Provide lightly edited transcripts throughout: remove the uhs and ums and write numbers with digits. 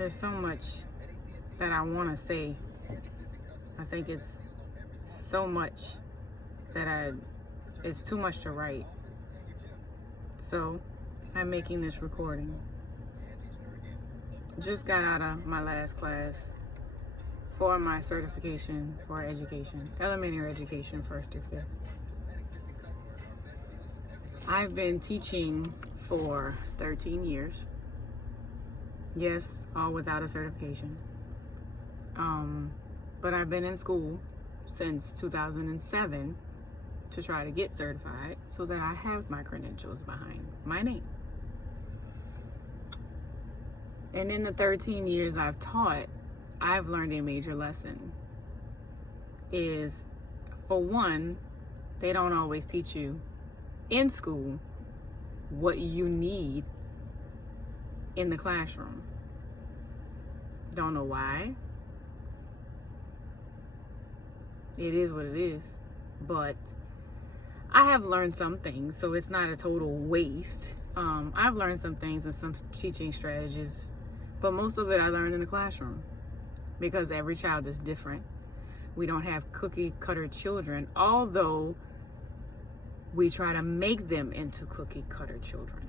There's so much that I want to say. I think it's so much that it's too much to write. So I'm making this recording. Just got out of my last class for my certification for education, elementary education, 1st through 5th. I've been teaching for 13 years. Yes, all without a certification. But I've been in school since 2007 to try to get certified so that I have my credentials behind my name. And in the 13 years I've taught, I've learned a major lesson. Is, for one, they don't always teach you in school what you need in the classroom. Don't know why. It is what it is. But I have learned some things, so it's not a total waste. I've learned some things and some teaching strategies, but most of it I learned in the classroom because every child is different. We don't have cookie cutter children, although we try to make them into cookie cutter children.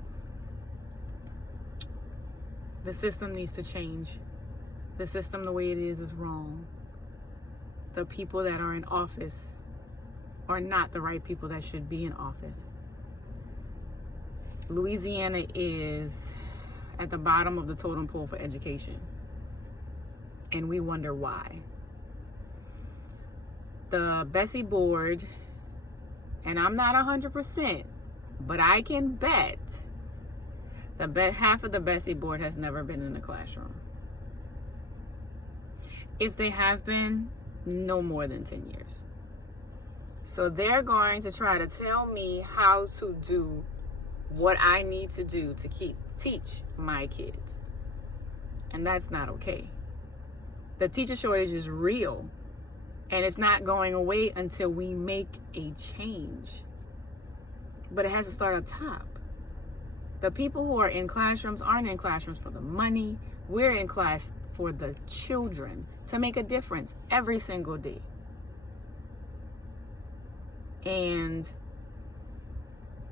The system needs to change. The system, the way it is wrong. The people that are in office are not the right people that should be in office. Louisiana is at the bottom of the totem pole for education. And we wonder why. The Bessie board, and I'm not 100%, but I can bet half of the Bessie board has never been in a classroom. If they have been, no more than 10 years. So they're going to try to tell me how to do what I need to do to teach my kids. And that's not okay. The teacher shortage is real. And it's not going away until we make a change. But it has to start up top. The people who are in classrooms aren't in classrooms for the money. We're in class for the children to make a difference every single day. And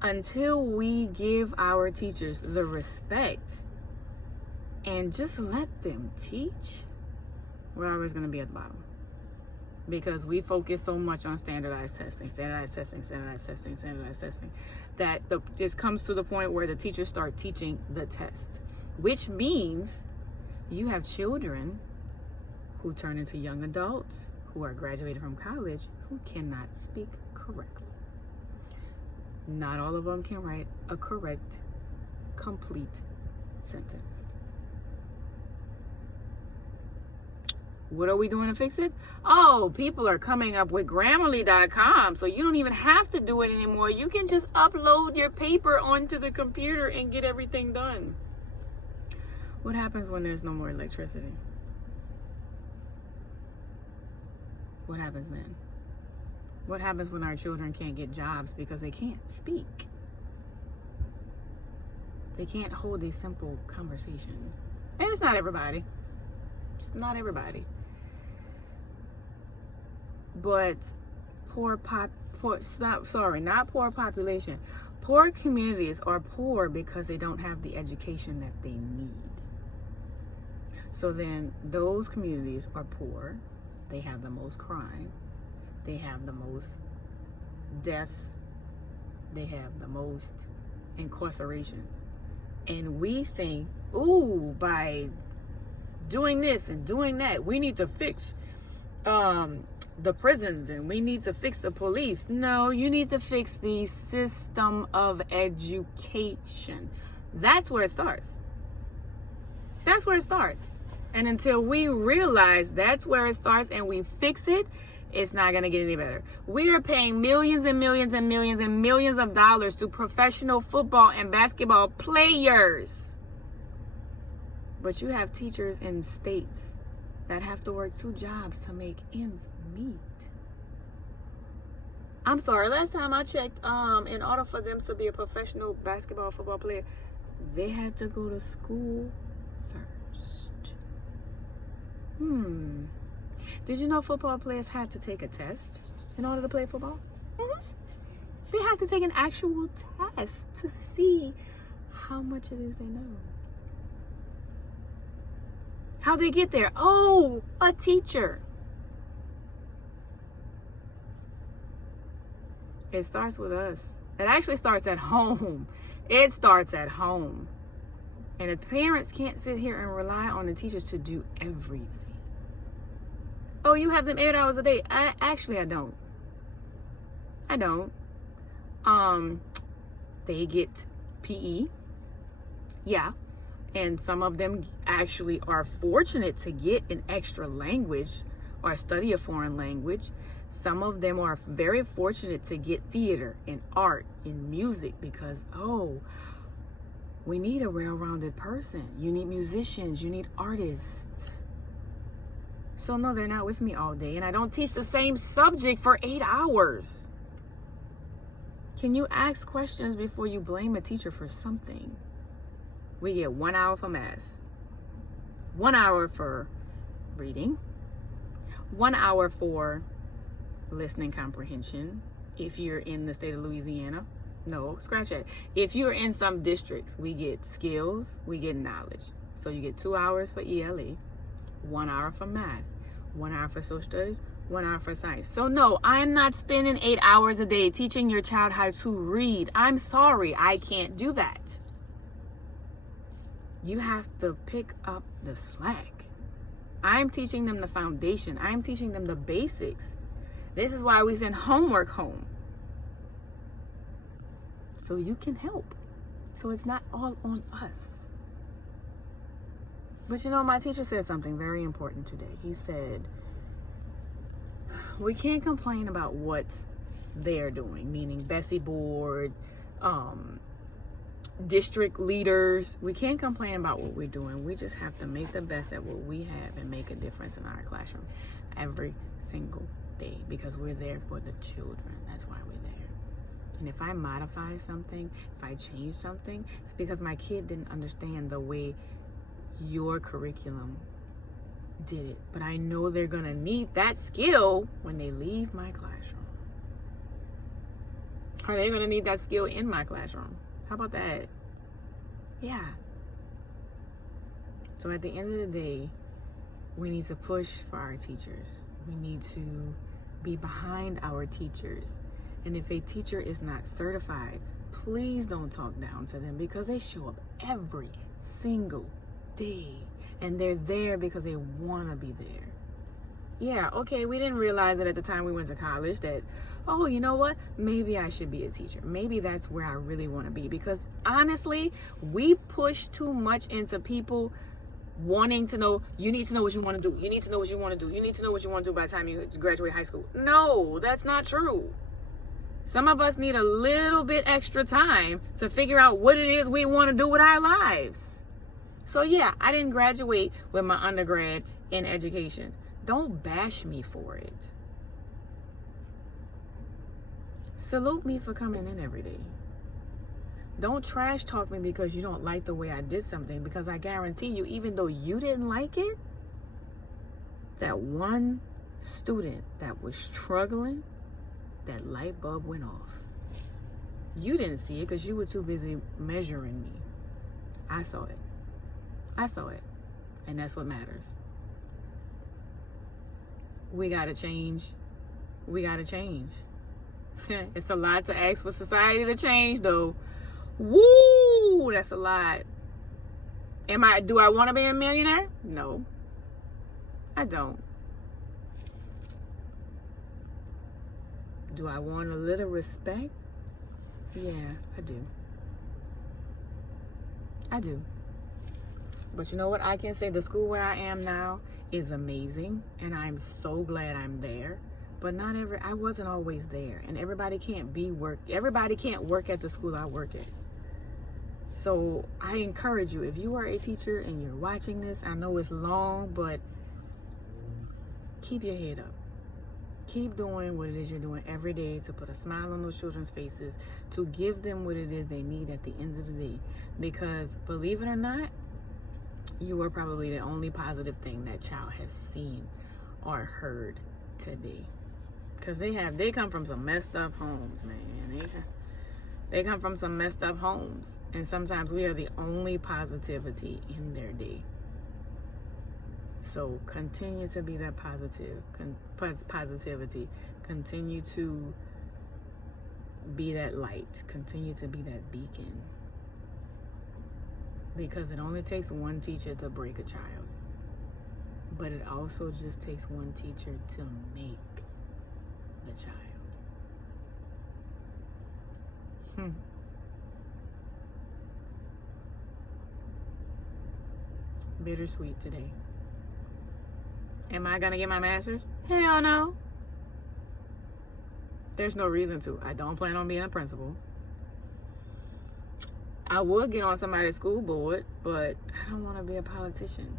until we give our teachers the respect and just let them teach, we're always going to be at the bottom. Because we focus so much on standardized testing, that this comes to the point where the teachers start teaching the test, which means you have children who turn into young adults who are graduated from college who cannot speak correctly. Not all of them can write a correct, complete sentence. What are we doing to fix it? Oh, people are coming up with Grammarly.com, so you don't even have to do it anymore. You can just upload your paper onto the computer and get everything done. What happens when there's no more electricity? What happens then? What happens when our children can't get jobs because they can't speak? They can't hold a simple conversation. And it's not everybody. It's not everybody. But not poor population. Poor communities are poor because they don't have the education that they need. So then those communities are poor. They have the most crime. They have the most deaths. They have the most incarcerations. And we think, ooh, by doing this and doing that, we need to fix the prisons and we need to fix the police. No, you need to fix the system of education. That's where it starts. That's where it starts. And until we realize that's where it starts and we fix it, it's not going to get any better. We are paying millions and millions and millions and millions of dollars to professional football and basketball players. But you have teachers in states that have to work 2 jobs to make ends meet. I'm sorry, last time I checked, in order for them to be a professional basketball, football player, they had to go to school first. Did you know football players had to take a test in order to play football? They had to take an actual test to see how much it is they know. How they get there? Oh, a teacher. It starts with us. It actually starts at home. It starts at home. And the parents can't sit here and rely on the teachers to do everything. Oh, you have them 8 hours a day. I don't. They get PE. Yeah. And some of them actually are fortunate to get an extra language or study a foreign language. Some of them are very fortunate to get theater and art and music because, we need a well-rounded person. You need musicians. You need artists. So no, they're not with me all day. And I don't teach the same subject for 8 hours. Can you ask questions before you blame a teacher for something? We get 1 hour for math, 1 hour for reading, 1 hour for listening comprehension. If you're in the state of Louisiana, no, scratch that. If you're in some districts, we get skills, we get knowledge. So you get 2 hours for ELE, 1 hour for math, 1 hour for social studies, 1 hour for science. So no, I'm not spending 8 hours a day teaching your child how to read. I'm sorry, I can't do that. You have to pick up the slack. I'm teaching them the foundation. I'm teaching them the basics. This is why we send homework home. So you can help. So it's not all on us. But you know, my teacher said something very important today. He said, we can't complain about what they're doing, meaning Bessie Board, district leaders. We can't complain about what we're doing. We just have to make the best at what we have and make a difference in our classroom every single day because we're there for the children. That's why we're there. And if I modify something, if I change something, it's because my kid didn't understand the way your curriculum did it. But I know they're going to need that skill when they leave my classroom. Are they going to need that skill in my classroom? How about that? Yeah. So at the end of the day, we need to push for our teachers. We need to be behind our teachers. And if a teacher is not certified, please don't talk down to them because they show up every single day. And they're there because they want to be there. Yeah, okay, we didn't realize it at the time we went to college that, oh, you know what? Maybe I should be a teacher. Maybe that's where I really want to be. Because honestly, we push too much into people wanting to know, you need to know what you want to do. You need to know what you want to do. You need to know what you want to do by the time you graduate high school. No, that's not true. Some of us need a little bit extra time to figure out what it is we want to do with our lives. So yeah, I didn't graduate with my undergrad in education. Don't bash me for it. Salute me for coming in every day. Don't trash talk me because you don't like the way I did something, because I guarantee you, even though you didn't like it, that one student that was struggling, that light bulb went off. You didn't see it because you were too busy measuring me. I saw it. I saw it. And that's what matters. We gotta change. We gotta change. It's a lot to ask for society to change, though. Woo! That's a lot. Do I want to be a millionaire? No. I don't. Do I want a little respect? Yeah, I do. I do. But you know what? I can say the school where I am now is amazing, and I'm so glad I'm there. But I wasn't always there, and everybody can't work at the school I work at. So I encourage you, if you are a teacher and you're watching this, I know it's long, but keep your head up. Keep doing what it is you're doing every day to put a smile on those children's faces, to give them what it is they need at the end of the day. Because believe it or not, You are probably the only positive thing that child has seen or heard today. Because they come from some messed up homes, man. They come from some messed up homes. And sometimes we are the only positivity in their day. So continue to be that positivity. Continue to be that light. Continue to be that beacon. Because it only takes one teacher to break a child. But it also just takes one teacher to make the child. Bittersweet today. Am I gonna get my master's? Hell no. There's no reason to. I don't plan on being a principal. I would get on somebody's school board, but I don't want to be a politician.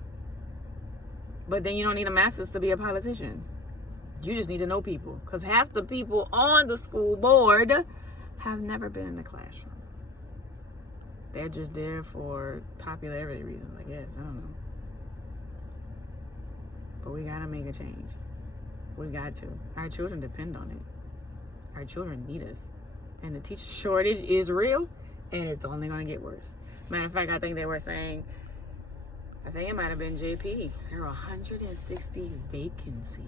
But then you don't need a master's to be a politician. You just need to know people. Because half the people on the school board have never been in the classroom. They're just there for popularity reasons, I guess. I don't know. But we got to make a change. We got to. Our children depend on it. Our children need us. And the teacher shortage is real. And it's only going to get worse. Matter of fact, I think they were saying, I think it might have been JP. There are 160 vacancies.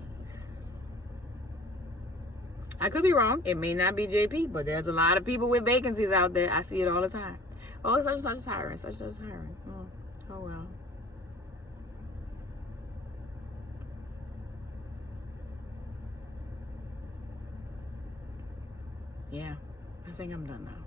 I could be wrong. It may not be JP, but there's a lot of people with vacancies out there. I see it all the time. Oh, such and such is hiring. Such and such is hiring. Oh well. Yeah, I think I'm done now.